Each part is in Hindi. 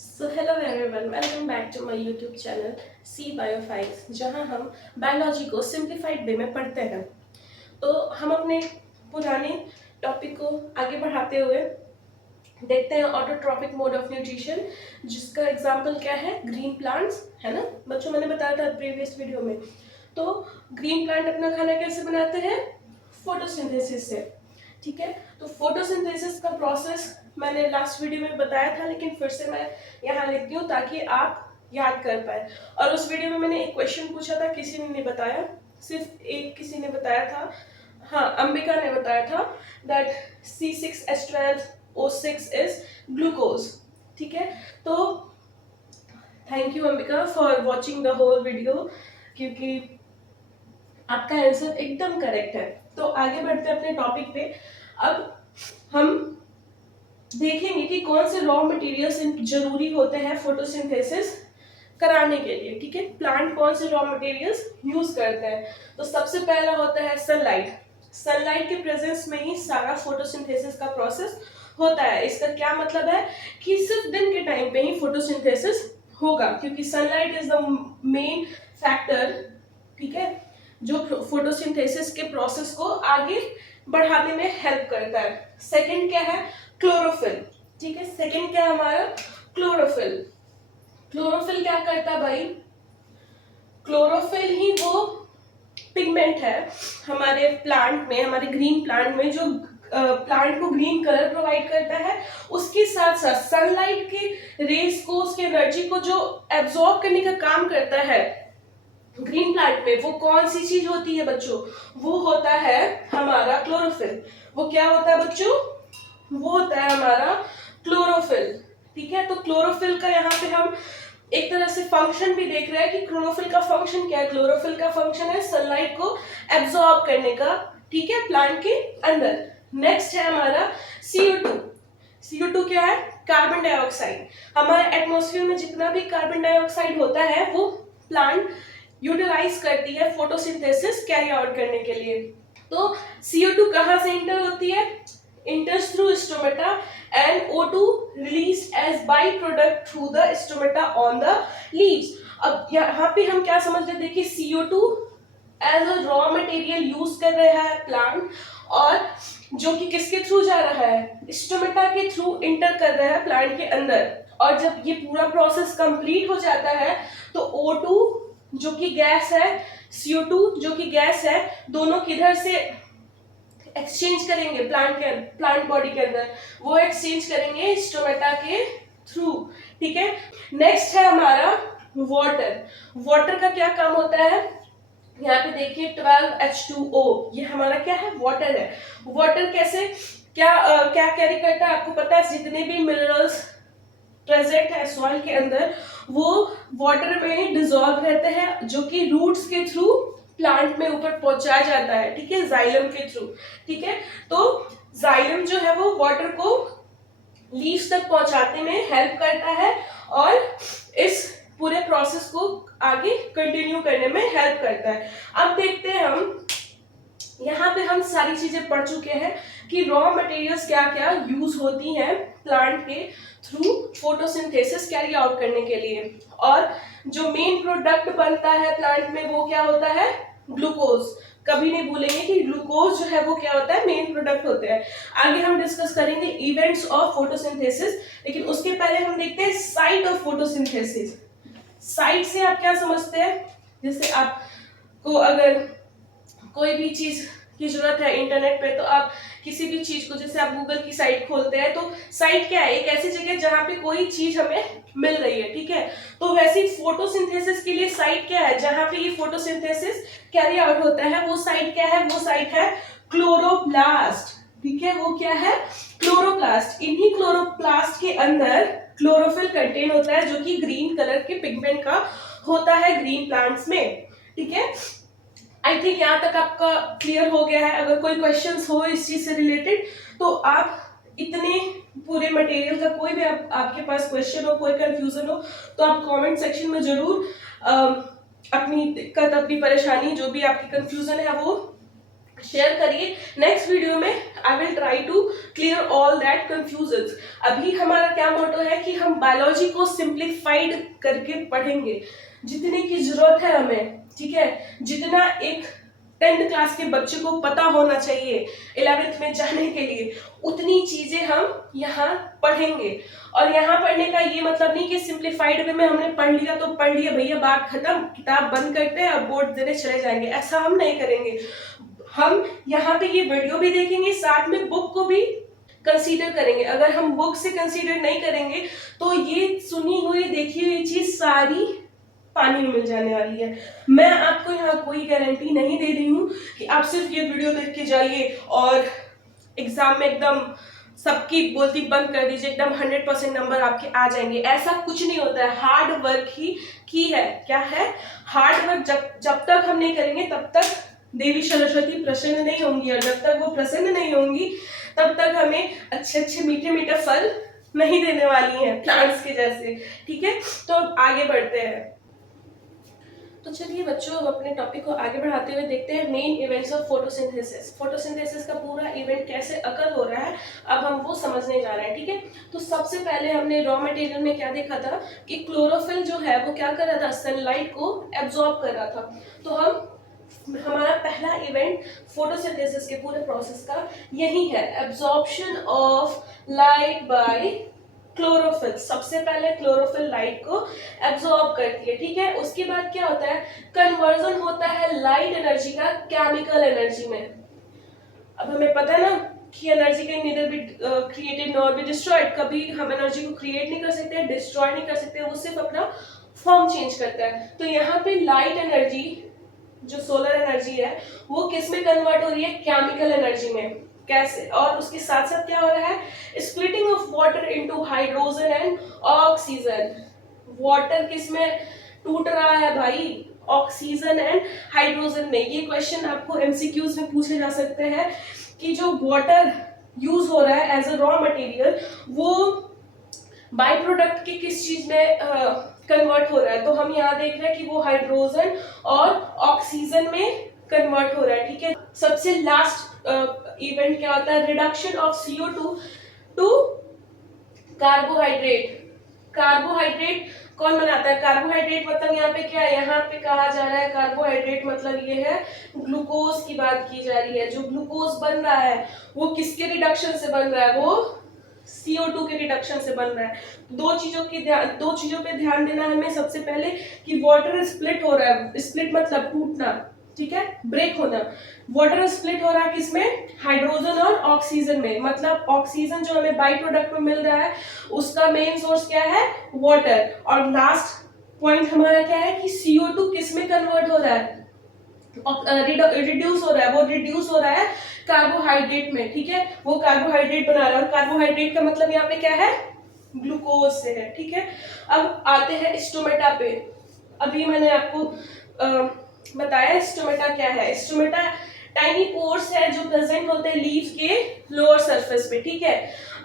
So hello everyone, welcome back to my YouTube channel C biophiles, जहां हम बायोलॉजी को सिंप्लीफाइड वे में पढ़ते हैं। तो हम अपने पुराने टॉपिक को आगे बढ़ाते हुए देखते हैं ऑटोट्रॉपिक मोड ऑफ न्यूट्रिशन, जिसका एग्जांपल क्या है? ग्रीन प्लांट्स, है ना बच्चों? मैंने बताया था प्रीवियस वीडियो में। तो ग्रीन प्लांट अपना खाना कैसे बनाते हैं? फोटोसिंथेसिस से। ठीक है, तो फोटोसिंथेसिस का प्रोसेस मैंने लास्ट वीडियो में बताया था, लेकिन फिर से मैं यहाँ लिखती हूँ ताकि आप याद कर पाए। और उस वीडियो में मैंने एक क्वेश्चन पूछा था, किसी ने नहीं बताया, सिर्फ एक किसी ने बताया था, हाँ अंबिका ने बताया था दैट C6H12O6 इज ग्लूकोज। ठीक है, तो thank you Ambika for watching the whole video, क्योंकि आपका आंसर एकदम करेक्ट है। तो आगे बढ़ते हैं अपने टॉपिक पे। अब हम देखेंगे कि कौन से रॉ मटेरियल्स जरूरी होते हैं फोटोसिंथेसिस कराने के लिए। ठीक है, प्लांट कौन से रॉ मटेरियल्स यूज करते हैं? तो सबसे पहला होता है सनलाइट। सनलाइट के प्रेजेंस में ही सारा फोटोसिंथेसिस का प्रोसेस होता है। इसका क्या मतलब है कि सिर्फ दिन के टाइम पे ही फोटोसिंथेसिस होगा, क्योंकि sunlight is the main factor, ठीक है, जो फोटोसिंथेसिस के प्रोसेस को आगे बढ़ाने में हेल्प करता है। सेकंड क्या है? क्लोरोफिल। ठीक है, सेकंड क्या है हमारा? क्लोरोफिल। क्लोरोफिल क्या करता है भाई? क्लोरोफिल ही वो पिगमेंट है हमारे प्लांट में, हमारे ग्रीन प्लांट में, जो प्लांट को ग्रीन कलर प्रोवाइड करता है। उसके साथ साथ सनलाइट के रेस को, उसके एनर्जी को जो एब्जॉर्ब करने का काम करता है ग्रीन प्लांट में, वो कौन सी चीज होती है बच्चों? वो होता है हमारा क्लोरोफिल। वो क्या होता है बच्चों? वो होता है हमारा क्लोरोफिल। ठीक है, तो क्लोरोफिल का यहाँ पे हम एक तरह से फंक्शन भी देख रहे हैं कि क्लोरोफिल का फंक्शन क्या है। क्लोरोफिल का फंक्शन है सनलाइट को एब्जॉर्ब करने का, ठीक है, प्लांट के अंदर। नेक्स्ट है हमारा CO2। CO2 क्या है? Carbon dioxide. हमारे एटमॉस्फेयर में जितना भी कार्बन डाइऑक्साइड होता है वो प्लांट यूटिलाइज करती है फोटोसिंथेसिस कैरी आउट करने के लिए। तो CO2 कहां से इंटर होती है? enters through stomata and O2 released as byproduct through the stomata on the leaves। अब यहाँ पे हम क्या समझ रहे थे कि CO2 as a raw material use कर रहा है प्लांट, और जो कि किसके थ्रू जा रहा है? स्टोमेटा के थ्रू इंटर कर रहा है प्लांट के अंदर। और जब ये पूरा प्रोसेस कंप्लीट हो जाता है तो O2 जो कि गैस है, CO2 जो कि गैस है, दोनों किधर से एक्सचेंज करेंगे? प्लांट बॉडी के अंदर वो एक्सचेंज करेंगे स्टोमेटा के थ्रू। ठीक है, नेक्स्ट है हमारा वाटर। वाटर का क्या काम होता है? यहाँ पे देखिए 12H2O, ये हमारा क्या है? वाटर है। वाटर कैसे क्या कैरी करता है? आपको पता है, जितने भी मिनरल्स प्रेजेंट है सॉइल के अंदर वो वाटर में डिसॉल्व रहते हैं, जो कि रूट्स के थ्रू प्लांट में ऊपर पहुंचाया जाता है। ठीक है, जाइलम के थ्रू। ठीक है, तो जाइलम जो है वो वाटर को लीव्स तक पहुंचाने में हेल्प करता है और इस पूरे प्रोसेस को आगे कंटिन्यू करने में हेल्प करता है। अब देखते हैं हम, यहाँ पे हम सारी चीजें पढ़ चुके हैं कि रॉ मटेरियल्स क्या क्या यूज होती हैं प्लांट के थ्रू फोटोसिंथेसिस कैरी आउट करने के लिए। और जो मेन प्रोडक्ट बनता है प्लांट में वो क्या होता है? ग्लूकोज। कभी नहीं भूलेंगे कि ग्लूकोज जो है वो क्या होता है? मेन प्रोडक्ट होते हैं। आगे हम डिस्कस करेंगे इवेंट्स ऑफ फोटोसिंथेसिस, लेकिन उसके पहले हम देखते हैं साइट ऑफ फोटोसिंथेसिस। साइट से आप क्या समझते हैं? जैसे आपको अगर कोई भी चीज की जरूरत है इंटरनेट पे, तो आप किसी भी चीज को, जैसे आप गूगल की साइट खोलते हैं, तो साइट क्या है? एक ऐसी जगह जहां पे कोई चीज हमें मिल रही है। ठीक है, तो वैसे फोटोसिंथेसिस के लिए साइट क्या है? जहां पे ये फोटोसिंथेसिस कैरी आउट होता है वो साइट क्या है? वो साइट है क्लोरोप्लास्ट। ठीक है, वो क्या है? क्लोरोप्लास्ट। इन्हीं क्लोरोप्लास्ट के अंदर क्लोरोफिल कंटेन होता है, जो कि ग्रीन कलर के पिगमेंट का होता है ग्रीन प्लांट्स में। ठीक है, आई थिंक यहाँ तक आपका क्लियर हो गया है। अगर कोई क्वेश्चंस हो इस चीज से रिलेटेड, तो आप इतने पूरे मटेरियल का कोई भी आपके पास क्वेश्चन हो, कोई कंफ्यूजन हो, तो आप कमेंट सेक्शन में जरूर अपनी दिक्कत, अपनी परेशानी, जो भी आपकी कंफ्यूजन है वो शेयर करिए। नेक्स्ट वीडियो में I will try to clear all that confusions. अभी हमारा क्या मोटो है कि हम बायोलॉजी को सिंप्लीफाइड करके पढ़ेंगे, जितने की जरूरत है हमें, ठीक है, जितना एक 10th क्लास के बच्चे को पता होना चाहिए 11th में जाने के लिए, उतनी चीजें हम यहाँ पढ़ेंगे। और यहाँ पढ़ने का ये मतलब नहीं कि सिंप्लीफाइड वे में हमने पढ़ लिया तो पढ़ लिया भैया, बात खत्म, किताब बंद करते हैं और बोर्ड देने चले जाएंगे, ऐसा हम नहीं करेंगे। हम यहाँ पे ये वीडियो भी देखेंगे, साथ में बुक को भी कंसीडर करेंगे। अगर हम बुक से कंसीडर नहीं करेंगे तो ये सुनी हुई देखी हुई चीज सारी पानी में मिल जाने वाली है। मैं आपको यहाँ कोई गारंटी नहीं दे रही हूँ कि आप सिर्फ ये वीडियो देख के जाइए और एग्जाम में एकदम सबकी बोलती बंद कर दीजिए, एकदम 100% नंबर आपके आ जाएंगे, ऐसा कुछ नहीं होता है। हार्ड वर्क ही की है, क्या है, हार्ड वर्क। जब तक हम नहीं करेंगे तब तक देवी सरस्वती प्रसन्न नहीं होंगी, और जब तक वो प्रसन्न नहीं होंगी तब तक हमें अच्छे अच्छे मीठे मीठे फल नहीं देने वाली हैं, प्लांट्स के जैसे, ठीक है। तो आगे बढ़ते हैं। तो चलिए बच्चों, अब अपने टॉपिक को आगे बढ़ाते हुए देखते हैं main events of photosynthesis. Photosynthesis का पूरा इवेंट कैसे अकर हो रहा है, अब हम वो समझने जा रहे हैं, ठीक है। तो सबसे पहले हमने रॉ मटेरियल में क्या देखा था कि क्लोरोफिल जो है वो क्या कर रहा था, सनलाइट को एब्जॉर्ब कर रहा था। तो हमारा पहला इवेंट फोटोसिंथेसिस के पूरे प्रोसेस का यही है, absorption of light by chlorophyll. सबसे पहले क्लोरोफिल लाइट को एब्जॉर्ब करती है, ठीक है। उसके बाद क्या होता है, कन्वर्जन होता है लाइट एनर्जी का केमिकल एनर्जी में। अब हमें पता है ना कि energy can neither be created nor be destroyed. कभी हम एनर्जी को क्रिएट नहीं कर सकते, डिस्ट्रॉय नहीं कर सकते, वो सिर्फ अपना फॉर्म चेंज करता है। तो यहाँ पे लाइट एनर्जी जो सोलर एनर्जी है वो किस में कन्वर्ट हो रही है, केमिकल एनर्जी में। कैसे, और उसके साथ साथ क्या हो रहा है, splitting of water into hydrogen and oxygen. Water किस में टूट रहा है भाई, ऑक्सीजन एंड हाइड्रोजन में। ये क्वेश्चन आपको एमसीक्यूज में पूछे जा सकते हैं कि जो वाटर यूज हो रहा है एज अ रॉ मटेरियल, वो बाई प्रोडक्ट के किस चीज में कन्वर्ट हो रहा है। तो हम यहाँ देख रहे हैं कि वो हाइड्रोजन और ऑक्सीजन में कन्वर्ट हो रहा है, ठीक है। सबसे लास्ट इवेंट क्या होता है, reduction of CO2 to carbohydrate. Carbohydrate कौन बनाता है, कार्बोहाइड्रेट मतलब यहाँ पे क्या है, यहाँ पे कहा जा रहा है कार्बोहाइड्रेट मतलब ये है ग्लूकोज की बात की जा रही है। जो ग्लूकोज बन रहा है वो किसके रिडक्शन से बन रहा है, वो CO2 के रिडक्शन से बन रहा है। दो चीजों पे ध्यान देना है हमें। सबसे पहले कि वाटर स्प्लिट हो रहा है, स्प्लिट मतलब टूटना, ठीक है, ब्रेक होना। वाटर स्प्लिट हो रहा है किसमें, हाइड्रोजन और ऑक्सीजन में। मतलब ऑक्सीजन जो हमें बाई प्रोडक्ट में मिल रहा है उसका मेन सोर्स क्या है, वाटर। और लास्ट पॉइंट हमारा क्या है कि CO2 किस में कन्वर्ट हो रहा है, रिड्यूस हो रहा है, वो रिड्यूस हो रहा है कार्बोहाइड्रेट में, ठीक है। वो कार्बोहाइड्रेट बना रहा है, और कार्बोहाइड्रेट का मतलब यहाँ पे क्या है, ग्लूकोज से है, ठीक है। अब आते हैं स्टोमेटा पे। अभी मैंने आपको बताया स्टोमेटा क्या है। स्टोमेटा टाइनी पोर्स है जो प्रेजेंट होते हैं लीफ के लोअर सरफेस पे, ठीक है।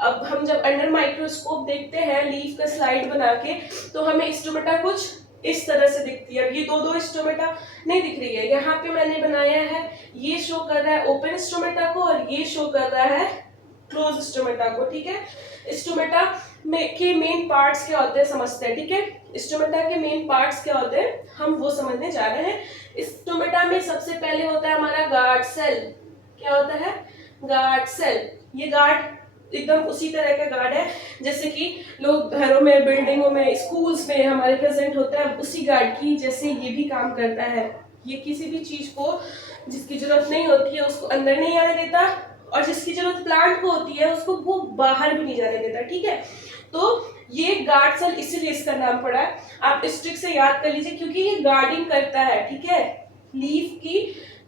अब हम जब अंडर माइक्रोस्कोप देखते हैं लीफ का स्लाइड बना के, तो हमें स्टोमेटा कुछ इस तरह से दिखती है। अब ये दो स्टोमेटा नहीं दिख रही है, यहाँ पे मैंने बनाया है, ये शो कर रहा है ओपन स्टोमेटा को और ये शो कर रहा है क्लोज स्टोमेटा को, ठीक है। स्टोमेटा में के मेन पार्ट्स क्या होते हैं समझते हैं, ठीक है। स्टोमेटा के मेन पार्ट्स क्या होते हैं हम वो समझने जा रहे हैं। स्टोमेटा में सबसे पहले होता है हमारा गार्ड सेल। क्या होता है, गार्ड सेल। ये गार्ड एकदम उसी तरह का गार्ड है जैसे कि लोग घरों में, बिल्डिंगों में, स्कूल्स में हमारे प्रेजेंट होता है, उसी गार्ड की जैसे ये भी काम करता है। ये किसी भी चीज को जिसकी जरूरत नहीं होती है उसको अंदर नहीं आने देता, और जिसकी जरूरत प्लांट को होती है उसको वो बाहर भी नहीं जाने देता, ठीक है। तो ये गार्ड सेल इसीलिए इसका नाम पड़ा है। आप इस ट्रिक से याद कर लीजिए क्योंकि ये गार्डिंग करता है, ठीक है। लीफ की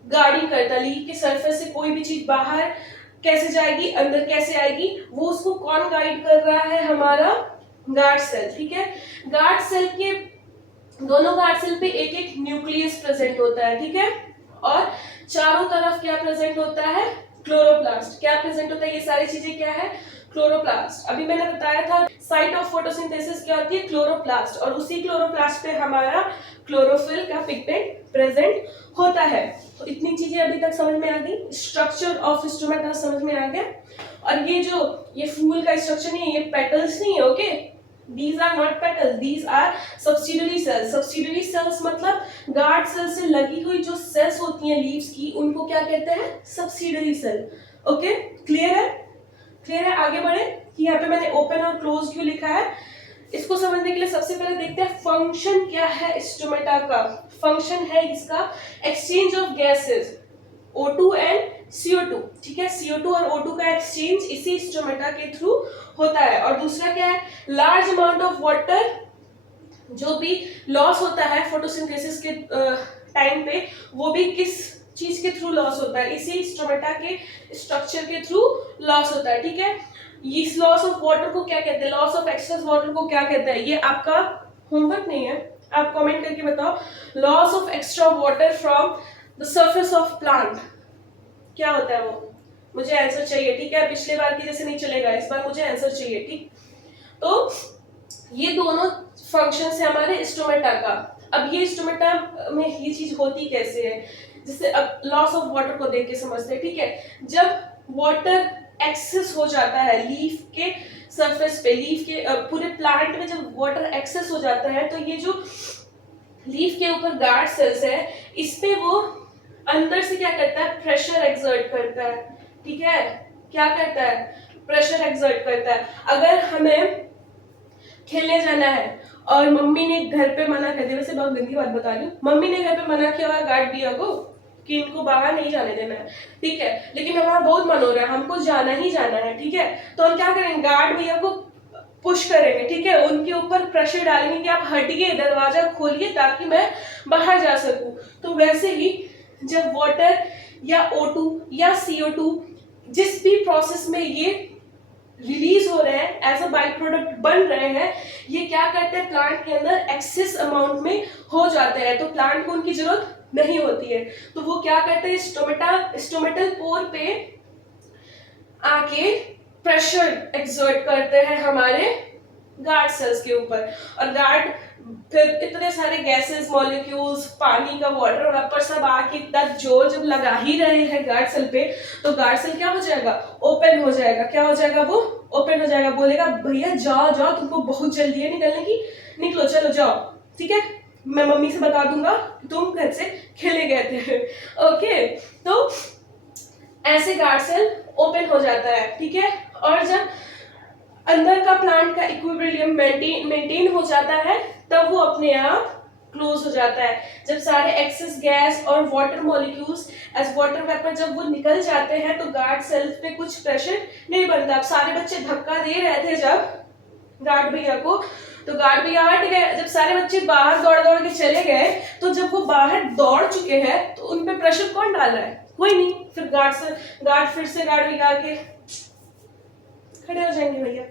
गार्डिंग करता है, लीफ के सरफेस से कोई भी चीज बाहर कैसे जाएगी, अंदर कैसे आएगी, वो उसको कौन गाइड कर रहा है, हमारा गार्ड सेल, ठीक है। गार्ड सेल के दोनों गार्ड सेल पे एक एक न्यूक्लियस प्रेजेंट होता है, ठीक है। और चारों तरफ क्या प्रेजेंट होता है, क्लोरोप्लास्ट। क्या प्रेजेंट होता है, ये सारी चीजें क्या है, क्लोरोप्लास्ट। अभी मैंने बताया था साइट ऑफ फोटोसिंथेसिस क्या होती है, क्लोरोप्लास्ट, और उसी क्लोरोप्लास्ट पे हमारा क्लोरोफिल का पिगमेंट प्रेजेंट होता है। तो इतनी चीजें अभी तक समझ में आ गई, स्ट्रक्चर ऑफ स्टोमेटा समझ में आ गया। और ये फूल का स्ट्रक्चर नहीं है, ये पेटल्स नहीं है, okay, these are not petals, these are subsidiary cells। subsidiary cells मतलब गार्ड सेल से लगी हुई जो सेल्स होती हैं लीव्स की, उनको क्या कहते हैं, subsidiary cell। ओके, क्लियर है, क्लियर है। आगे बढ़े कि यहाँ पे मैंने ओपन और क्लोज क्यों लिखा है, इसको समझने के लिए सबसे पहले देखते हैं फंक्शन क्या है स्टोमेटा का। फंक्शन है इसका exchange of gases O2 and CO2, ठीक है, CO2 और O2 का एक्सचेंज इसी स्टोमेटा के थ्रू होता है। और दूसरा क्या है, लार्ज अमाउंट ऑफ वाटर जो भी लॉस होता है फोटोसिंथेसिस के टाइम पे, वो भी किस चीज के थ्रू लॉस होता है, इसी स्टोमेटा के स्ट्रक्चर के थ्रू लॉस होता है, ठीक है। इस लॉस ऑफ वाटर को क्या कहते हैं, लॉस ऑफ एक्सेस वाटर को क्या कहते हैं, ये आपका होमवर्क नहीं है, आप कमेंट करके बताओ। Loss of extra water from the surface of plant क्या होता है वो, मुझे आंसर चाहिए, ठीक है। पिछले बार की जैसे नहीं चलेगा, इस बार मुझे आंसर चाहिए, ठीक। तो ये दोनों फंक्शन है हमारे स्टोमेटा का। अब ये स्टोमेटा में ये चीज होती कैसे है, जिससे अब लॉस ऑफ वाटर को देख के समझते हैं, ठीक है। जब वाटर एक्सेस हो जाता है लीफ के सरफेस पे, लीफ के पूरे प्लांट में जब वाटर एक्सेस हो जाता है, तो ये जो लीफ के ऊपर गार्ड सेल्स है, इस पे वो अंदर से क्या करता है, प्रेशर एक्सर्ट करता है, ठीक है। क्या करता है, प्रेशर एक्सर्ट करता है। अगर हमें खेलने जाना है और मम्मी ने घर पे मना कर दिया, वैसे बहुत गंदी बात बता रही हूँ, मम्मी ने घर पे मना किया हुआ गार्ड भैया को कि इनको बाहर नहीं जाने देना है, ठीक है, लेकिन हमारा बहुत मन हो रहा है, हमको जाना ही जाना है, ठीक है, तो हम क्या करेंगे, गार्ड भैया को पुश करेंगे, ठीक है, उनके ऊपर प्रेशर डालेंगे कि आप हटिए, दरवाजा खोलिए ताकि मैं बाहर जा सकूं। तो वैसे ही जब वाटर या O2 या CO2 जिस भी प्रोसेस में ये रिलीज हो रहे हैं, एज अ बाई प्रोडक्ट बन रहे हैं, ये क्या करते हैं, प्लांट के अंदर एक्सेस अमाउंट में हो जाते हैं, तो प्लांट को उनकी जरूरत नहीं होती है। तो वो क्या करते हैं, स्टोमेटल पोर पे आके प्रेशर एक्सर्ट करते हैं हमारे गार्ड सेल्स के ऊपर, और गार्ड फिर इतने सारे गैसेस, मॉलिक्यूल्स, पानी का, वाटर वेपर सब आके इतना जोर जब लगा ही रहे हैं गार्ड सेल पे, तो गार्ड सेल क्या हो जाएगा, ओपन हो जाएगा। क्या हो जाएगा, वो ओपन हो जाएगा, बोलेगा भैया जाओ जाओ, तुमको बहुत जल्दी है निकलने की, निकलो चलो जाओ, ठीक है, मैं मम्मी से बता दूंगा तुम घर से खेले गए थे। ओके, तो ऐसे गार्ड सेल ओपन हो जाता है, ठीक है। और जब अंदर का प्लांट का इक्विलिब्रियम मेंटेन हो जाता है, तब वो अपने आप क्लोज हो जाता है। जब सारे एक्सेस गैस और water molecules as water vapour जब वो निकल जाते हैं, तो गार्ड सेल्स पे कुछ प्रेशर नहीं बनता। अब सारे बच्चे धक्का दे रहे थे जब गार्ड भैया को, तो गार्ड भैया हट गए। जब सारे बच्चे बाहर दौड़ दौड़ के चले गए, तो जब वो बाहर दौड़ चुके हैं, तो उन पे प्रेशर कौन डाल रहा है, कोई नहीं। फिर गार्ड फिर से गार्ड भैया के खड़े हो जाएंगे भैया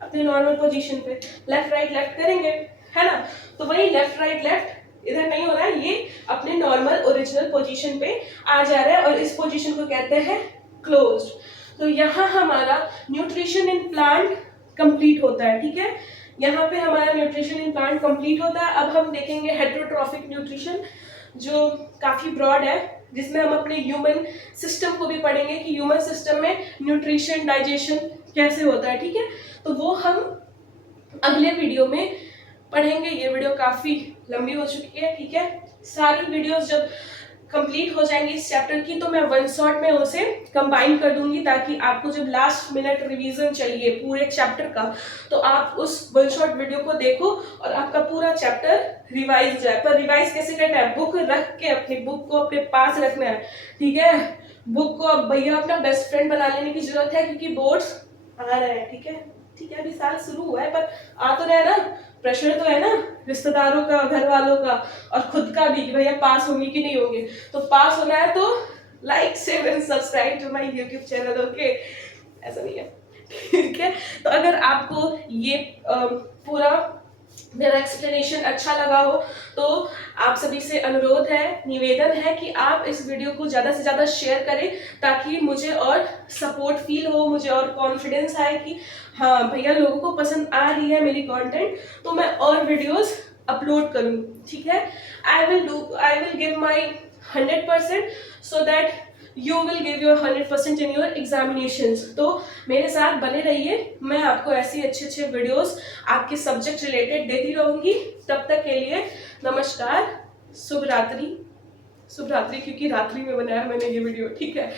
अपने नॉर्मल पोजीशन पे, लेफ्ट राइट लेफ्ट करेंगे, है ना। तो वही लेफ्ट राइट लेफ्ट इधर नहीं हो रहा है, ये अपने नॉर्मल ओरिजिनल पोजीशन पे आ जा रहा है, और इस पोजीशन को कहते हैं क्लोज्ड। तो यहाँ हमारा न्यूट्रिशन इन प्लांट कंप्लीट होता है, ठीक है, यहाँ पे हमारा न्यूट्रिशन इन प्लांट कंप्लीट होता है। अब हम देखेंगे हेटेरोट्रॉफिक न्यूट्रिशन, जो काफी ब्रॉड है, जिसमें हम अपने ह्यूमन सिस्टम को भी पढ़ेंगे कि ह्यूमन सिस्टम में न्यूट्रिशन डाइजेशन कैसे होता है, ठीक है। तो वो हम अगले वीडियो में पढ़ेंगे। ये वीडियो काफी लंबी हो चुकी है, ठीक है। सारी वीडियोस जब कंप्लीट हो जाएंगी इस चैप्टर की, तो मैं वन शॉट में उसे कंबाइन कर दूंगी, ताकि आपको जब लास्ट मिनट रिवीजन चाहिए पूरे चैप्टर का, तो आप उस वन शॉट वीडियो को देखो और आपका पूरा चैप्टर रिवाइज हो जाए। पर रिवाइज कैसे करना है, बुक रख के, अपनी बुक को अपने पास रखना है, ठीक है। बुक को अब भैया अपना बेस्ट फ्रेंड बना लेने की जरूरत है, क्योंकि बोर्ड्स आ रहे हैं, ठीक है, ठीक है। अभी साल शुरू हुआ है, पर आ तो रहा है ना, प्रेशर तो है ना, रिश्तेदारों का, घर वालों का, और खुद का भी कि भैया पास होंगे कि नहीं होंगे। तो पास होना है तो like share and subscribe to my YouTube channel, okay. ऐसा नहीं है, ठीक है। तो अगर आपको ये पूरा मेरा एक्सप्लेनेशन अच्छा लगा हो तो आप सभी से अनुरोध है, निवेदन है कि आप इस वीडियो को ज़्यादा से ज़्यादा शेयर करें, ताकि मुझे और सपोर्ट फील हो, मुझे और कॉन्फिडेंस आए कि हाँ भैया लोगों को पसंद आ रही है मेरी कंटेंट, तो मैं और वीडियोस अपलोड करूँ। ठीक है, I will give my 100% so that you will give your 100% in your examinations. तो मेरे साथ बने रहिए, मैं आपको ऐसी अच्छे अच्छे वीडियोस आपके सब्जेक्ट रिलेटेड देती रहूंगी। तब तक के लिए नमस्कार, शुभ रात्रि। शुभ रात्रि क्योंकि रात्रि में बनाया मैंने ये वीडियो, ठीक है।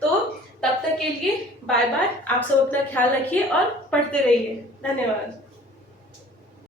तो तब तक के लिए बाय बाय, आप सब अपना ख्याल रखिए और पढ़ते रहिए। धन्यवाद।